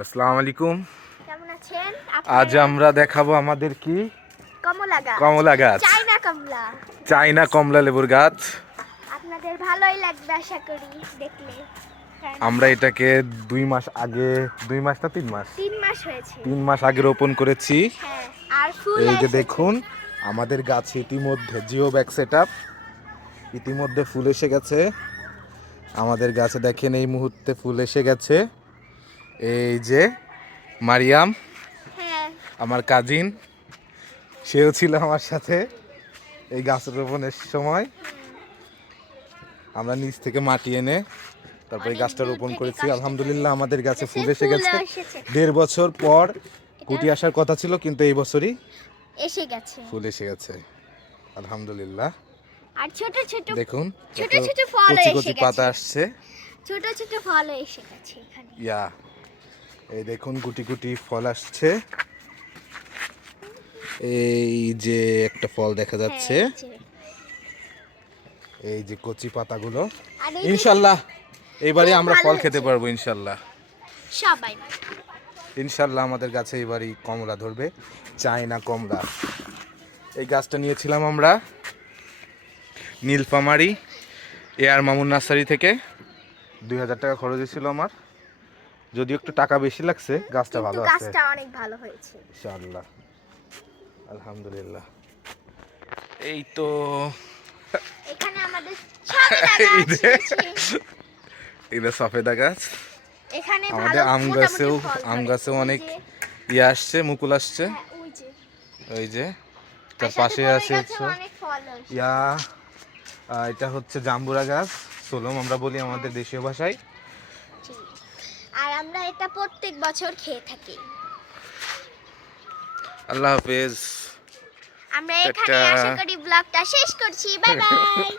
আসসালামু আলাইকুম। কেমন আছেন আজ আপনারা? আমরা দেখাবো আমাদের কি কমলা গাছ, কমলা গাছ, চায়না কমলা। চায়না কমলা লেবুর গাছ। আপনাদের ভালোই লাগবে আশা করি দেখলে। আমরা এটাকে 2 মাস আগে, 2 মাস না 3 মাস, 3 মাস হয়েছে। 3 মাস আগে রোপণ করেছি। হ্যাঁ, আর ফুল এই যে এসেছে। দেখুন আমাদের গাছে ইতিমধ্যে জিও ব্যাগ সেট আপ, ইতিমধ্যে ফুল এসে গেছে আমাদের গাছে। দেখেন এই মুহূর্তে ফুল এসে গেছে। এই যে মারিয়াম, হ্যাঁ, আমার কাজিন, সেও ছিল আমার সাথে এই গাছ রোপণের সময়। আমরা নিচ থেকে মাটি এনে তারপর এই অনেক গাছটা দূর রোপণ থেকে করেছি। কষ্ট আলহামদুলিল্লাহ করে আমাদের গাছে ফুল এসে ফুল গেছে। এসেছে। 1.5 বছর পর কুটি আসার কথা ছিল, কিন্তু এই বছরই এসে গেছে। ফুল এসে গেছে আলহামদুলিল্লাহ। আর ছোট ছোট দেখুন ছোট কত ছোট ফল কচি এসে কচি গেছে। পাতা আসছে। ছোট ছোট ফল এসে গেছে এখানে। ইয়া, এই দেখুন গুটি গুটি ফল আসছে। এই যে একটা ফল দেখা যাচ্ছে, হ্যাঁ, এই যে। এই যে কচি পাতাগুলো। আর এই যে ইনশাল্লাহ এইবারে খুব আমরা ভালো ফল খেতে হয়েছে। পারবো ইনশাল্লাহ। সবাই ইনশাল্লাহ আমাদের গাছে এবারই কমলা ধরবে, চায়না কমলা। এই গাছটা নিয়েছিলাম আমরা নীলফামারী এআর মামুন নার্সারি থেকে। 2000 টাকা খরচ হয়েছিল আমার, যদিও একটু টাকা বেশি লাগছে। গাছটা কিন্তু ভালো আছে গাছটা অনেক ভালো হয়েছে। ইনশাআল্লাহ আলহামদুলিল্লাহ। এই তো এখানে আমাদের সবেদা এই গাছ যে হয়েছে। এটা সফেদা গাছ। এখানে আমাদের ভালো আম মোটামুটি গাছেও ফল আম ধরে। গাছেও ওই অনেক যে, ইয়ে আসছে, মুকুল আসছে। হ্যাঁ, ওই যে। ওই যে তার আর সাথে পাশে বড়ই আছে গাছেও অনেক ফল হয়েছে। ইয়া, এটা হচ্ছে জাম্বুরা গাছ, সোলম আমরা বলি আমাদের দেশীয় ভাষায়। জি। আর আমরা এটা প্রত্যেক বছর খেয়ে থাকি। আল্লাহ হাফেজ। আমরা এখানে টাটা। আশা করি ব্লগটা শেষ করছি। Bye bye.